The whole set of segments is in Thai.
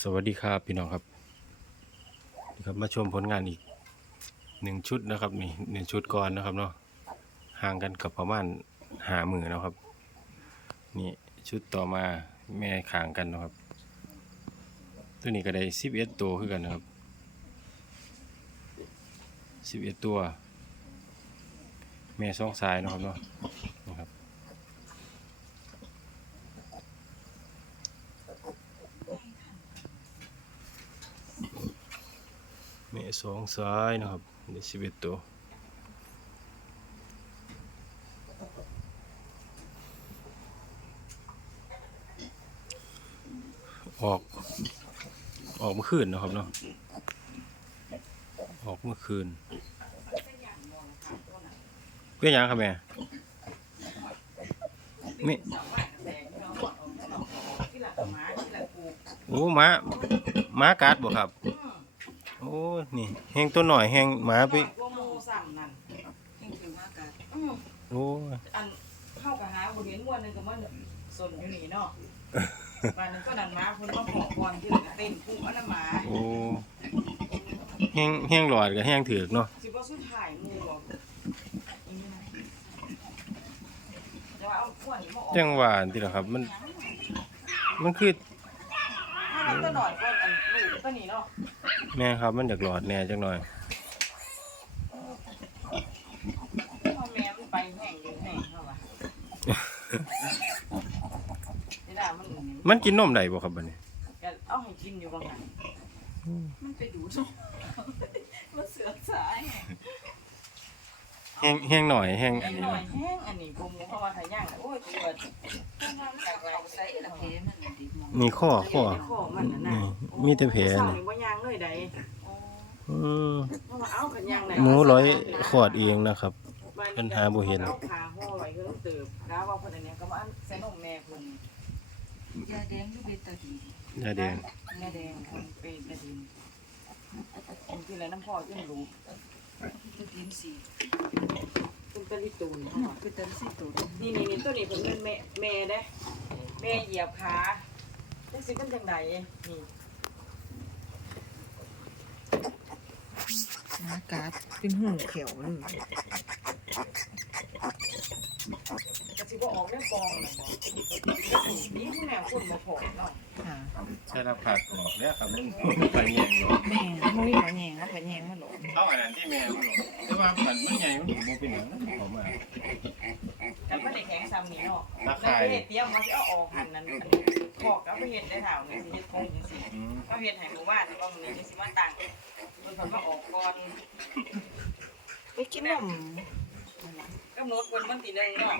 สวัสดีครับพี่น้องครับนะครับมาชมผลงานอีกหนึ่งชุดนะครับนี่หนึ่งชุดก่อนนะครับเนาะห่างกันกับประมาณหามือนาะครับนี่ชุดต่อมาแม่ขางกันนะครับ ตัวนี้ก็ได้สิบเอ็ดตัวคือกันนะครับสิบเอ็ดตัว แม่สองสายนะครับเนาะนะครับ แม่ สองสายนะครับได้สิบเอ็ดตัวออก ออกเมื่อคืนนะครับเนาะออกเมื่อคืนเป็นยังครับแม่ไม่โอ้หมาหมากัดบ่ครับ นี่แหงตัวหน่อยแหงหมาไปว่าโมสั่งนั่นยิ่งถือมากกันอืมโอ้ยอันเข้ากับหาบ่เห็นวันหนึงก็มันสนอยู่นี่เนาะวันนึงก็ดันมาเพิ่นมาขอก่อนที่เต้นกุ้งอันนั้นหมาโอ้แหงแหงหลอดกับแหงถือกเนาะสิบ่สุดท้ายหมู่บ่อีนี่นะแต่ว่าเอาขวดนี้มาออกจังหวานที่ละครับ มัน มันคือถ้ามันตัวหน่อยก็อันลูกตัวนี้เนาะ แม่ครับมันอยากหลอดแหน่จังหน่อยพ่อแม่มันไปแห้งอยู่แห้งเฮาว่านี่ล่ะมันมันกินนมได้บ่ครับบัดนี้ ก็เอาให้กินอยู่บางหันมันไปดูดมันเสือกสาย แหงแหงหน่อยแหงอันหน่อยแห้งอันนี้บ่หมูเพราะว่าถ้าย่างโอ้ยตัวจากเราใส่ละเพมันดีมองนี่ข้อข้อข้อมันน่ะนะนี่มีแต่แผลเศร้านี่นี่บ่ย่างเลยใดอืมเพราะว่าเอากันย่างได้หมูร้อยขอดเองนะครับปัญหาบ่เห็นเอาขาห่อไว้คือต้องเติบกาว่าเพิ่นอันเนี้ยก็มาอันใส่นมแม่เพิ่นยาแดงก็เป็นตาดียาแดงแม่แดงเพิ่นเป็นกระดิ่งกินที่ไรน้ำพ่อจนรู้ ตัวดินสีเป็นตะลิตูนเป็นตาสีตัวนี่นี่นี่ตัวนี้ผมเป็นแม่แม่เด้แม่เหยียบขาจังสิเป็นจังไดนี่ มากาดเป็นหูเขียวเลยก็สิบ่ออกได้ฟองน่ะบ่นี่ผู้แม่คนบ่พอเนาะค่ะใช่รับผักออกแล้วครับมันไปแยงอยู่แม่มุ้ยมาแยงแล้วมาแยงมาหลงเอาอันนั้นที่แม่มันหลอกแต่ว่ามันมันใหญ่มันบ่เป็นหยังผมว่าแต่ มันได้แข็งซ้ำนี่เนาะราแล้วคาไปเฮ็ดเตรียมมาสิเอาออกหั่นนั้นอันขอกเอาไปเฮ็ดได้ถาวนี่สิเฮ็ดคงจังซี่อืมเขาเฮ็ดให้หมู่บ้านแต่ว่ามื้อนี้จังสิมาตั้งเพิ่นเพิ่นมาออกก่อนไปกินนมกำหนดเพิ่นวันที่หนึ่งเนาะ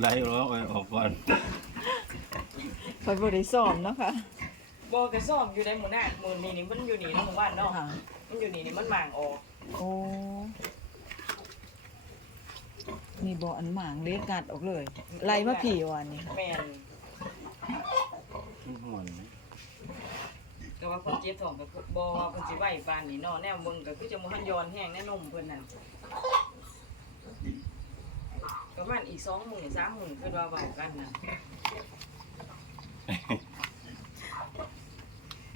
ไล่ล้อไว้ออกก่อนคอยบริซ้อมเนาะค่ะบ่กระซ่อมอยู่ในหมู่บ้านมื้อนี้นี่มันอยู่นี่เนาะหมู่บ้านเนาะค่ะมันอยู่นี่นี่มันหม่างออก โอ้ นี่บ่อันหมางเล็กกัดออกเลยไล่มาผีวันนี้แม่นมันห่วนไหมก็ว่าเพิ่นเจ็บท้องก็คือบ่ว่าเพิ่นสิไหวปานนี้เนาะแนวเบิ่งก็คือจะบ่ทันย้อนแห้งแน่นมเพิ่นนั่นประมาณอีก2มื้อ3มื้อคือว่าเว้ากันน่ะ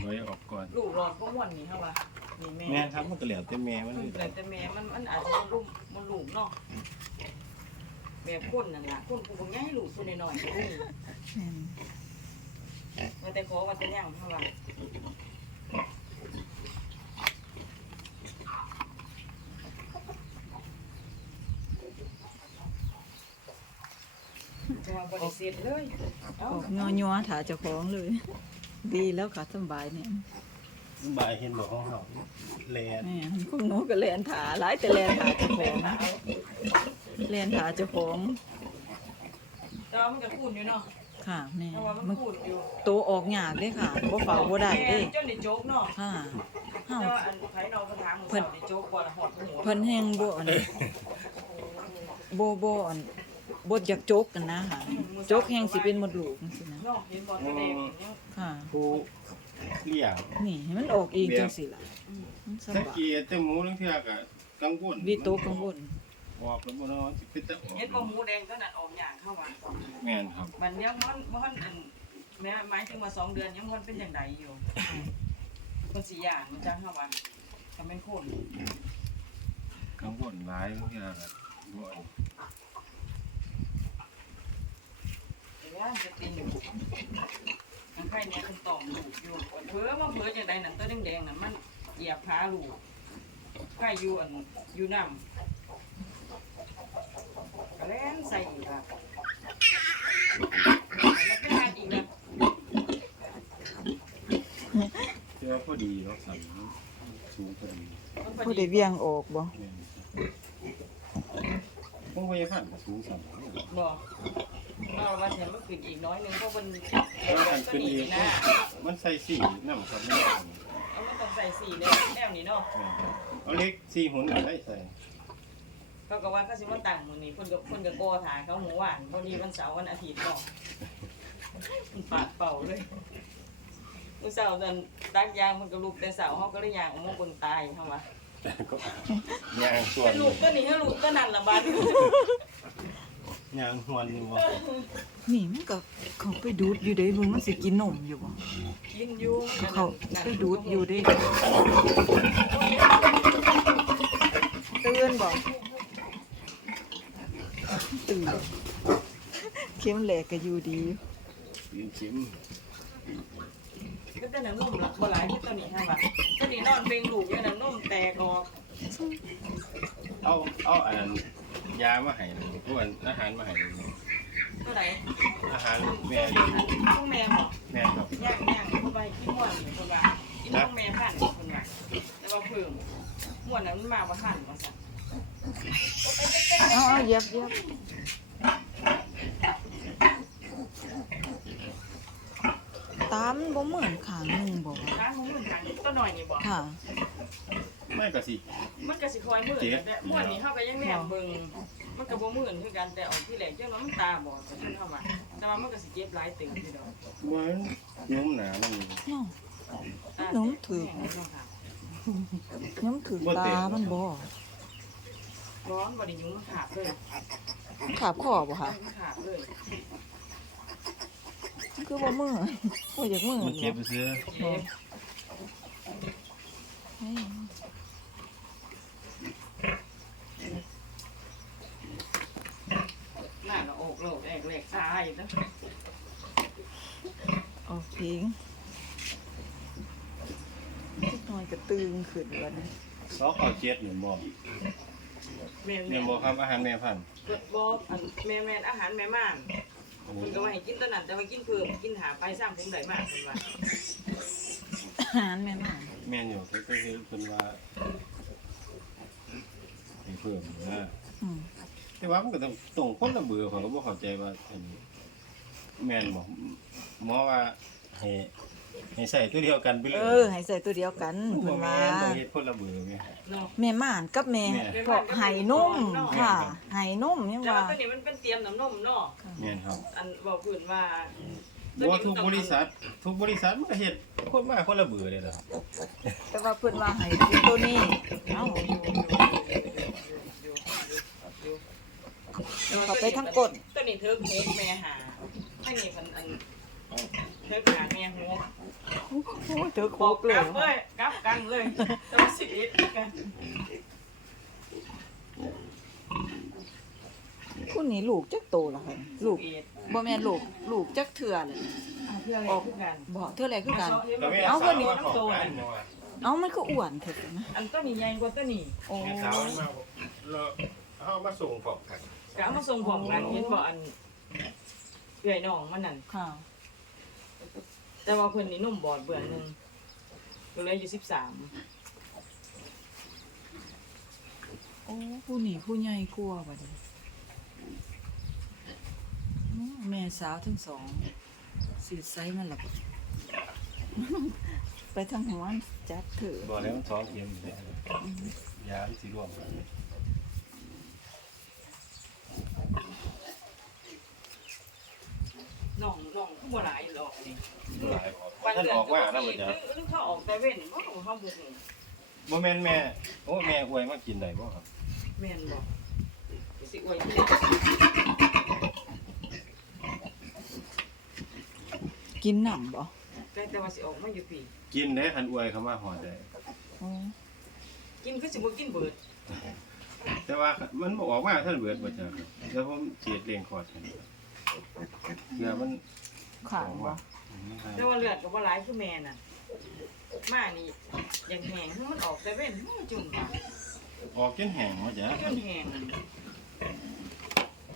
ไว้ออกก่อนลูกรอดบ่ม่วนนี่เฮาว่านี่แม่แม่ครับมันก็เหลียวแต่แม่มันมันนี่แต่แต่แม่มันมันอาจจะมันลุ่มมันลูกเนาะ แบบคนนั่นล่ะคนผู้บ่ใหญ่ลูกผู้น้อยๆก็มีแม่นมาแต่ขอว่าแต่ยังเฮาว่าจะว่าบ่ได้เสร็จเลยเอ้าออกยัวยัวๆถาเจ้าของเลย ดีแล้วค่ะสำบายเนี่ยบายเห็นบอกของเขาแลน แม่พวกหนูก็เรียนถาหลายแต่เรียนถาเจ้าของ เรียนถาเจ้าของแต่ว่ามันก็พูดอยู่เนาะค่ะแม่แต่ว่ามันมันพูดอยู่โตออกยากเด้ค่ะบ่เฝ้าบ่ได้เด้จนได้โจกเนาะค่ะเฮาแต่ว่าอันไผนอกก็ถามหมู่เจ้าได้โจกบ่ละฮอดหัวเพิ่นแฮงบ่อันบ่บ่อันบ่อยากจกกันนะค่ะจกแฮงสิเป็นมดลูกจังซี่นะเนาะเห็นบ่แสดงยังค่ะ ผู้เลี้ยงนี่ให้มันออกเองจังซี่ล่ะมันสตะบายกี้แต่หมูลังเทื่อก็กังวลวิตกกังวล ออกแล้วบ่เนาะสิเป็นตะออกเห็นบ่หมูแดงตัวนั้นออกอย่างเข้ามาแม่นครับมันยังมันมันอันแม่หมายถึงว่าสองเดือนยังมันเป็นอย่างไรอยู่คนสีอย่างมันจังเฮาว่าก็เป็นคนกังวลหลายบางทีก็บ่อยแต่ว่าจะเป็นอยู่ทางใครเนี่ยเป็นตอมลูกอยู่เผลอมาเผลออย่างใดนั่นตัวแดงๆนั่นมันเหยียบขาลูกใครอยู่อันอยู่น้ำ ก็แล่นใส่อีกครับแล้วเป็นงานอีกแล้วเจอพอดีเนาะสั่นสูงพอดีผู้ใดเวียงออกบ่แม่นพวกพยาพันธ์ก็สูงสั่นบอกเราว่าจะมันขึ้นอีกน้อยหนึงเพราะมันแล้วกันเป็นอีกนะมันใส่สีน้ำครับแม่เอามันต้องใส่สีแนวแนวนี้เนาะเอาเล็กสีหุ่นก็ได้ใส่ เขาก็ว่าเขาสิมาตั้งมื้อนี้เพิ่นก็เพิ่นก็ก่อถาเขาหมู่ว่านพอดีวันเสาร์วันอาทิตย์เนาะมันปาดเป่าเลยมื้อเสาร์นั้นตักยางมันก็ลูกแต่เสาร์เฮาก็เลยยางเอามาเบิ่งตายเฮาว่าก็ยางส่วนเป็นลูกตัวนี้ให้ลูกตัวนั้นล่ะบัดยางหวนอยู่บ่นี่มันก็เขาไปดูดอยู่เด้มึงมันสิกินนมอยู่บ่กินอยู่เขาไปดูดอยู่เด้ตื่นบ่ ตื่นเข็มแหลกก็อยู่ดียืนชิมก็แต่น้ำนมละบ่หลายคือตัวนี้ฮาว่าตัวนี้นอนเบ่งลูกอยู่น้ำนมแตกออกเอาเอาอันนั้นยามาให้เลยพวกอาหารมาให้เลยเท่าไหร่อาหารแม่แม่พวกแม่บอกแม่ครับย่างย่างคนไปกินม่วนคนว่ากินพวกแม่พันคนว่าแต่ว่าเพิ่มม่วนนั้นมันมาบ่ทันว่าซั่ เอาเอาเหยียบเหยียบตามนบ่เหมือนขางหนึงบ่วะร้านของมึงทางตัวหน่อยนี่บ่ค่ะ ไม่ก็สิ มันก็สิคอยมื่นแต่ม่วนนี่เฮาก็ยังแนมเบิ่งมันก็บ่มื่นคือกันแต่ออกที่แรกจังว่ามันตาบอดแต่เข้ามาแต่ว่ามันก็สิเจ็บหลายตึงอยู่ดอกบ่ยุ่มหนามันเนาะตาหนูถือแม่เนาะค่ะย้ำถือตามันบ่ ร้อนบ่ได้ยุงมันขาดเลยขาบคอบ่ค่ะมันขาดเลยมันคือบ่มือบ่อยากมือมันเจ็บไปซื้อเจ็บเฮ้ยหน้าก็อกโลกแอกแหลกตายเนาะโอเคนิดหน่อยก็ตึงขึ้นแล้วนะซอกเอาเจ็ดหนึ่งบ่ แม่นแม่นบ่ครับอาหารแม่พันธุ์เกิดบ่อันแม่แม่นอาหารแม่ม่านโอ้เพิ่นก็ว่าให้กินตัวนั้นแต่ว่ากินเพิ่มกินหาไปสร้างผมได้มากเพิ่นว่าอาหารแม่นางแม่นอยู่ก็คือเพิ่นว่าให้เพิ่มนะอืมแต่ว่ามันก็ต้องตรงคนละเบือเขาก็บ่เข้าใจว่าอันนี้แม่นบ่หมอว่าให้ ให้ใส่ตัวเดียวกันไปเลยเออให้ใส่ตัวเดียวกันบ่เพิ่นแม่ว่านต้องเฮ็ดคนละเบือแม่เนาะแม่ม่านกับแม่แม่เพราะไห้นุ่มค่ะไห้นุ่มยังแต่ว่าว่าตัวนี้มันเป็นเตรียมน้ำนมเนาะแม่นครับอันบอกเพิ่นว่าบ่ว่าทุกบริษัท ทุกบริษัทมันก็เฮ็ดคนมาคนละเบือเลยล่ะแต่ว่าเพิ่นว่าให้กินตัวนี้เอ้าเขาไปทั้งกดตัวนี้เธอโคกแม่หาให้นี่เพิ่นอัน เธอหาแม่โคกโอ้ยเจอโคบอกกเลกลัยบเลยกลับกันเลยต้องสิเอ็ดกันคุณนี่ลูกจักโตแล้วค่ะลูกเอ็ดบ่แม่นลูกลูกจักเถื่อเลยเพื่ออะไรคือกันบ่เทื่อแรกคือกันก็แม่เอาสาเพิ่วนนี่มาขอกันเนาะเอ้ามันก็อ้วนเถอะนะอันตัวนี้ใหญ่กว่าตัวนี้โอ้แม่สาวมาเราเอามาส่งพร้อมกันก็เอามาส่งของกันเห็นบ่อันเอื่อยน้องมันนั่นค่ะ แต่ว่าเพิ่นนี่นุ่มบอดเบื่อหนึ่งก็เลยอยู่13โอ้ผู้นี่ผู้ใหญ่กลัวบัดนี้อืมแม่สาวทั้งสองสีไซส์มันหล่ะไปทางหัวจัดเถอะบอกแล้วมันท้องเทียมอยู่แล้วยาที่สิร่วมกัน น้องน้องผู้บ่หลายหรอกนี่หลายออกท่านออกว่าแล้วบ่จ้ะหรือเขาออกแต่เว้นบ่ของเฮาบ่ฮู้บ่แม่นแม่โอ้แม่อวยมากินได้บ่ครับแม่นบ่สิอวยที่กินน้ำบ่แต่แต่ว่าสิออกมาอยู่พี่กินได้คันอวยเขามาหอดได้อ๋อกินคือสิบ่กินเบิดแต่ว่ามันบ่ออกมาท่านเบิดบ่จ้ะครับแล้วผมเสียดเลี้ยงคอดให้ เนื้อมันขาดบ่แต่ว่าเลือดก็บ่หลายคือแม่น่ะ มานี่อย่างแห้งคือมันออกแต่เว้นมันจุ่มค่ะออกจนแห้งว่าจ้ะจนแห้ง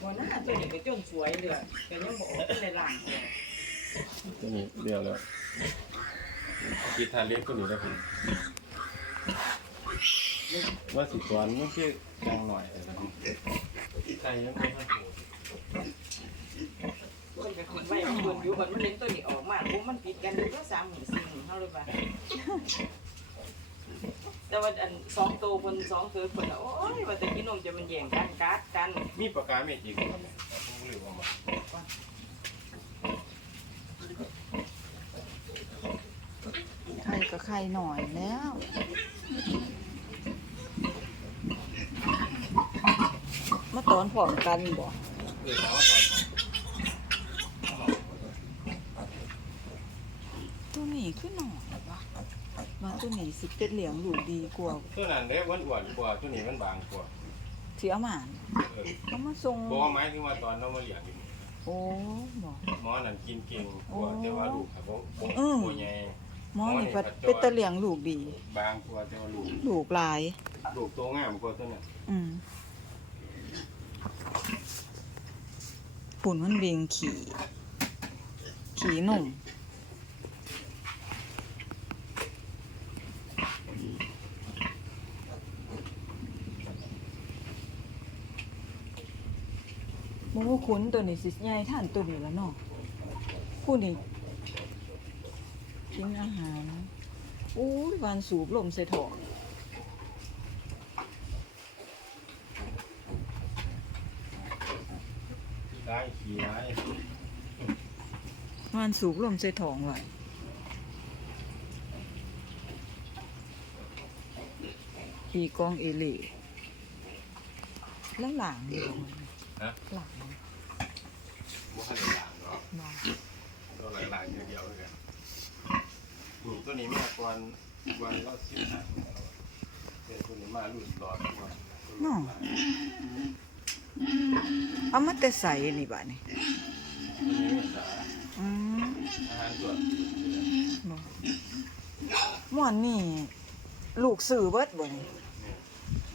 บ่น่าตัวนี้ก็จนสวยเลือดก็ยังบ่ออกเป็นในร่างเลยตัวนี้เดียวแล้วกินทานเล็กตัวนี้แล้วคุณว่าสิตอนมันคือจังหน่อยเลยนะใครยังไม่ ทันโหดคนก็คิดไว้ว่าเพิ่นอยู่บัดมันเล็กตัวนี้ออกมาปุ๊บมันผิดกันอยู่ก็3หมื่น4หมื่นเฮาเลยว่าแต่ว่าอันสองตัวเพิ่นสองตัวเพิ่นน่ะโอ้ยว่าแต่กินนมจะมันแย่งกันกัดกันมีปากกาเมจิกบ่ผมลืมเอามาไข่ก็ไข่หน่อยแล้ว มาตอนพร้อมกันบ่ เออเอาตอน ของตัวนี้คือหน่อยว่ะมาตัวนี้สิเป็นเหลียงลูกดีกว่าตัวนั้นเด้อ้วนๆกว่าตัวนี้มันบางกว่าเสียหมานเออเอามาส่งบอกว่าหมายถึงว่าตอนเรามาเลี้ยงอยู่โอ้บ่หมอนั่นกินเก่งกว่าแต่ว่าลูกครับผมผมอืม ตัวใหญ่หมอนี่หมอนี่พัดปัดจอยเป็นตะเหลียงลูกดีบางกว่าแต่ว่าลูกลูกหลาย ลูกโตงามกว่าตัวนั้นอืมปุ่นมันเวงขี่ ขี่หนุ่ม มคุ้นตัวนี้สิใหญ่ท่านตัวนี้แล้วเนาะผู้นี่กินอาหารอู้ยหวานสูบลมใส่ท้องได้ขี่ได้หวานสูบลมใส่ท้องไว้อีกองเอเหลีแล้วหลังอยู่ตรงนั้นฮะหลัง บ่ทันได้ล้างเนาะ มา ตัวหลายๆเดียวๆเลยกันนี่ ตัวนี้มาก่อนวันก็สิบห้าเป็นตัวนี้มารุ่นรอดกว่าเนาะเอามาแต่ใส่นี่บ้านี่ตัวนี้มีสาอืมอาหารส่วนบ่ม่วนนี่ ลูกสื่อเบิดบ่นี่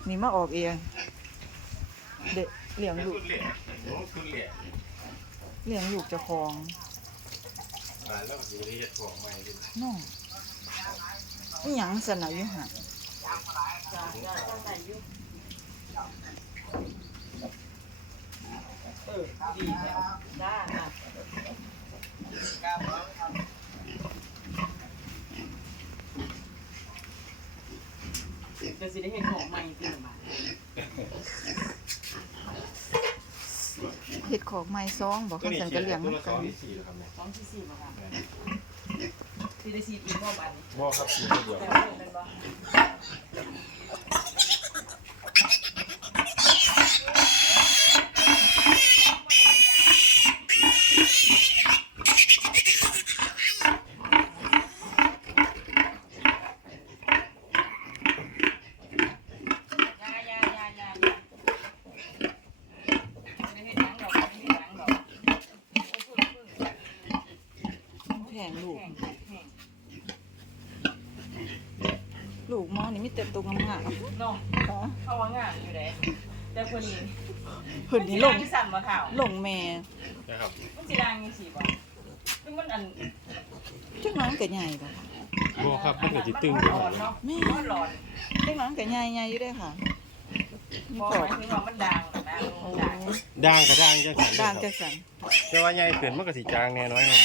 นี่มาออกเอง เด็กเลี้ยงเป็นลูคุกณเหลี่ยโอ้คุณเหลี่ยเลี้ยงลูกเจ้าของอ่าแล้วก็สิได้เฮ็ดของใหม่ดิเนาะ อีหยังสนะอยู่หันจ้าจ้าจ้าใส่อยู่เออดีแล้วจ้าจะสิได้เห็นของใหม่ตื่นมาเฮ็ดของไม้ซองบ่ตัวคันสันก็ยนเลียงตันสองที่สี่แล้วครับเนี่ยสองที่สี่มา ค่ะสิได้สีอีกบ่บันี้บ่ครับสี่เดียวแต่ว่าเป็นบ่ยายายายายาไม่ได้เฮ็ดหยังดอกไม่ได้เฮ็ดหยังดอกโอ้พึ่งพึ่งแพงลูกแห้งแห้ง ลูกหมอ นี่มีแต่ตัวงามเนาะๆอ๋อเขาว่างามอยู่เด้แต่คนนี้เพิ่นนี่ลงมัสิสั่นบ่เท่าลงแม่นะครับมันสิดังจังซี่บ่คือมันอันจังนั้นก็ใหญ่ดอกบ่ครับมันก็สิตึงมันร้อนเนาะแม่มันร้อนจังนั้นก็ใหญ่ๆอยู่เด้อค่ะบ่หมายถึงว่ามันดังนะโอ้ดังด่างก็ด่างจังซั่นด่างคจัรับงสันแต่ว่าใหญ่ขึ้นมันก็สิจางแน่น้อยหนึง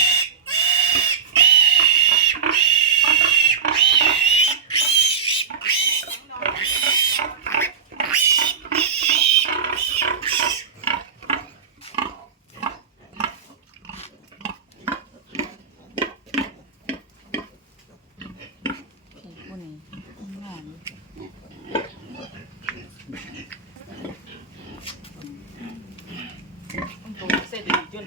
พี่ผู้นี้งาม มันตรงเส้นดีจน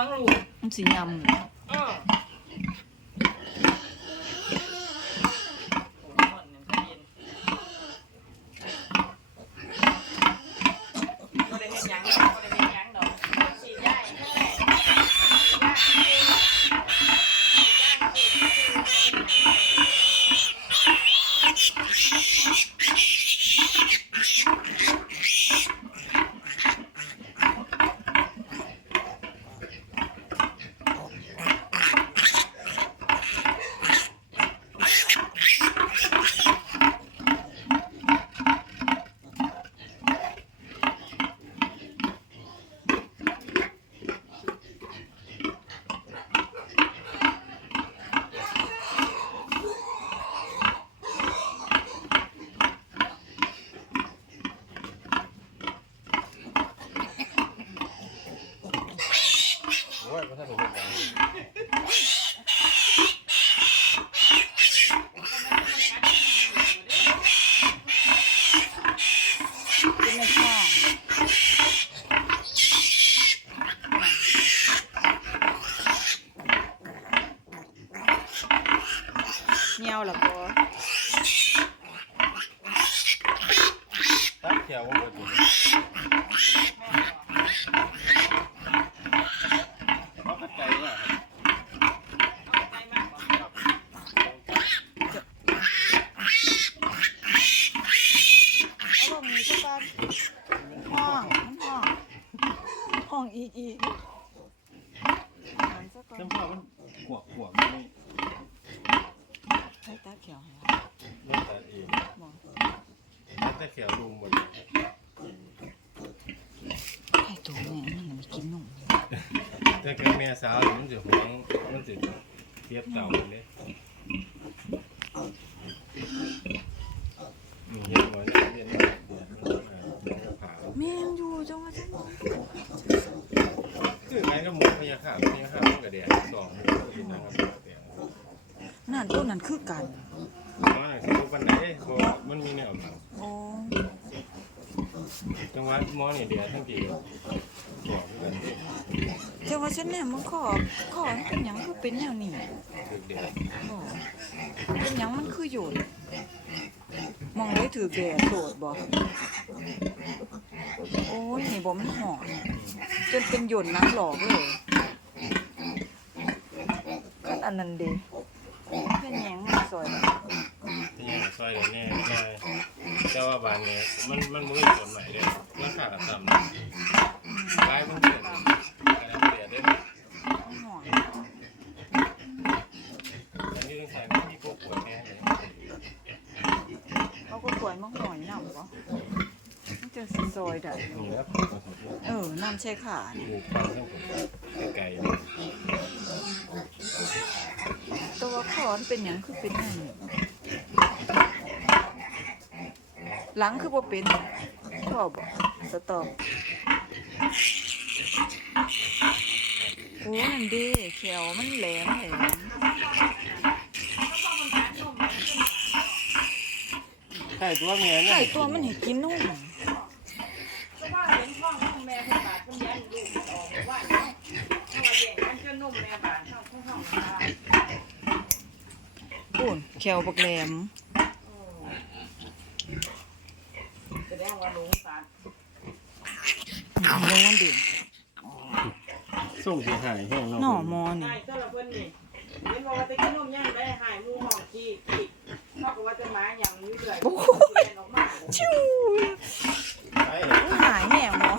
หวงลูกมันสิยำเลย เออโอ้ยมันเนี่ยมันเย็นบ่ได้เฮ็ดหยังดอกบ่ได้เฮ็ดหยังดอกสิย้ายนั่นแหละย้าย โอ้ยบ่ทันได้เฮ็ดหยัง เป็นแม่ช่องเหี่ยวแล้วก็ตัดเขวบ่เบิดอยู่เอากระไก่เนี่ยครับ ไปมากกว่า เอาลงนี้ซะก่อนห้องมันห้องห้องอีอีหันซะก่อน น้ำข้าวมันขวบขวบๆนี่ ให้ตาเขียวให้ มันตัดเอง บ่ ตัดแต่แขวลุงหมดเลย ให้ตัวแม่มันน่ะมันกินนม แต่กับแม่สาวนี่มันจะหวงมันจะเทียบเต่าเลยนี่เห็นบ่เนี่ยเห็นบ่เดี๋ยวมันหาเดี๋ยวมันผ่า แม่ยังอยู่จังว่าจัง คือไงก็หมูพยาขาพยาขามันก็แดงสองหมูกินนะครับแดง นั่นตัวนั้นคือกัน อ๋อน่ะคือปันไดบ่มันมีแนวทาง โอ้ จังหวัดหมอนี่เดียวทั้งกี่บอกเพื่อน แต่ว่าฉันเนี่ยมันขอขอมัน เป็นหยังคือเป็นแนวนี้ถึกเดียวบ่เป็นหยังมันคือหยุดมองได้ถือแดดโดดบ่โอ้ยนี่บ่มันหอมจนเป็นหย่นนักหลอกเลยกันอันนั้นเด้แค่แหงมันสวยที่ยังซอยแน่แน่แต่ว่าบ้านนี้มันมันบ่มีผลใหม่เด้ราคาก็ต่ำขายมันเกินกระดาษเดียเด้ มันหอม อันนี้ต้องใช้มันมีพวกปวดแน่เลย เขาก็สวยมากหอยน้ำบ่มันจะสิซอยได้ นี่แล้วผสม เออน้ำใช้ขาปลูกฟังทั้งผมไกลแตัวาขอนเป็นหยังคือเป็นนั่นหลังคือบ่เป็นพ่อบ่สตอบโอ้นั่นเด้แขวมันแหลมแหลมใช่ตัวเมียเนี่ยไก่ตัวมันให้กินนม เพราะว่าเห็นท้องของแม่คนบาดคนยันลูกออกว่าเนาะเพราะว่าแย่งกันจนนมแม่บาดท้องของท้องบาด ปูน แขวบักแหลมแสดงว่าลุงสารอืมลงมันเด่นส่งสิหายแห้งเนาะหน่อมอนี่นายเจ้าละเพิ่นนี่เห็นบอกว่าไปกินนมย่างได้หายหมูหอมขี้ขี้เท่ากับว่าจะหมาอย่างนี้เลยโอ้ยออกมาชิวไปมันหายแห้งหมอ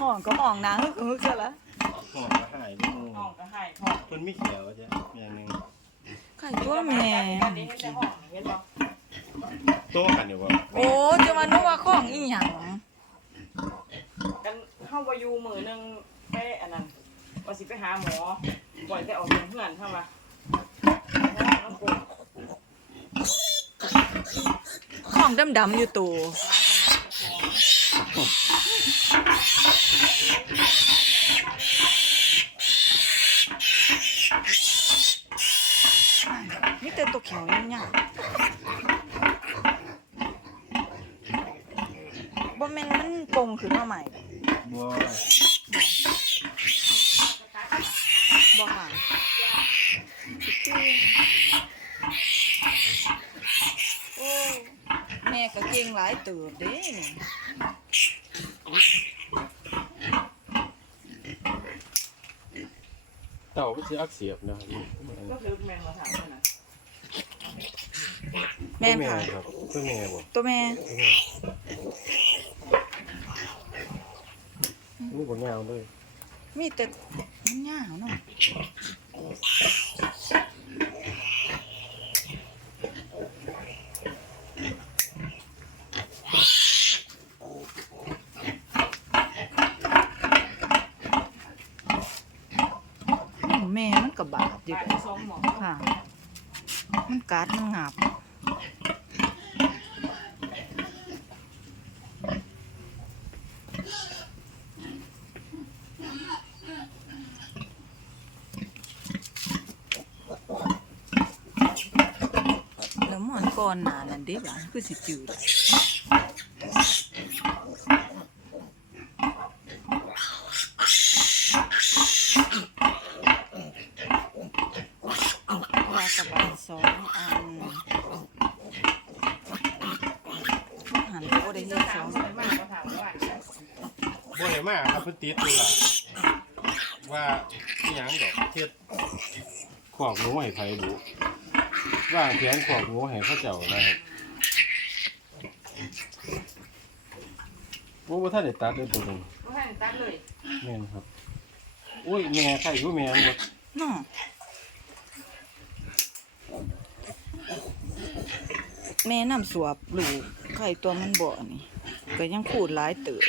ห้องก็ห้องนางก็คือซะละหอมก็หายลูห้องกก็หายห้องคนไม่เขียวจ้ะอย่างหนึง ไก่ตัวแม่อันนี้เห็นแต่ห้องเห็นบ่โตกันอยู่บ่โอ้จะมานึกว่าของอีหยังกันเฮาบ่อยู่มื้อนึงไปอันนั้นว่าสิไปหาหมอปล่อยแต่ออกจากเฮือนเฮาว่าน้ำกงของดำๆอยู่ตัว นี่แต่ตัวเขียวยังยังบ่แม่นมันปงขึ้นมาใหม่บัวบ่ค่ะโอ้แม่ก็เก่งหลายเติบเด้นี่เต่าก็สิอักเสบนะครับ ก็คือแมงมาถามนะ แม่นตัวค่ะ ครับตัวแม่บ่ตัวแม่ตัวแม่นี่บ่ยาวเลยมีแต่มันยาวเนาะแม่มันก็บาดอยู่ปลาเด้อสองหมอค่ะ มันกัดมันงับ แล้วหม อนก่อนหนานั่นเด้บ่ะคือสิจืดปลากระบาสองอันหันไปบ่ได้เฮ็ดสองมากมาถามว่าบ่ได้มาครับเพิ่นติดนี่ล่ะว่าอีหยังดอกเฮ็ดขอกหนูให้ไผบุ วางแผนขอกหนูให้เขาเจ้านะครับบ่บ่ทันได้ตัดเลยตัวนึงก็ให้ตัดเลยแม่นครับอุ้ยแม่ใครอยู่แม่บ่เนาะแม่น้ำสวบลูกไข่ตัวมันบ่นี่ก็ยังขูดหลายเติบ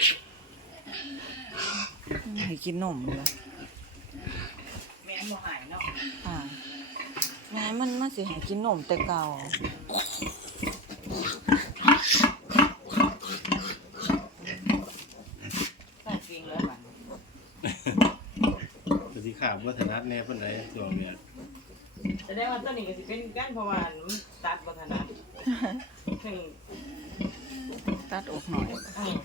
อืมให้กินนมเลยแม่บ่หายเนาะอ่าแม่มันมันสิให้กินนมแต่เก่าใส่จริงเลยมันก็สิขาดบ่ถนัดแน่ปานใดตัวแม่แสดงว่าตัวนี้ก็สิเป็นกันเพราะว่ามันตัดบ่ถนัดถึงตัดออกหน่อย อืม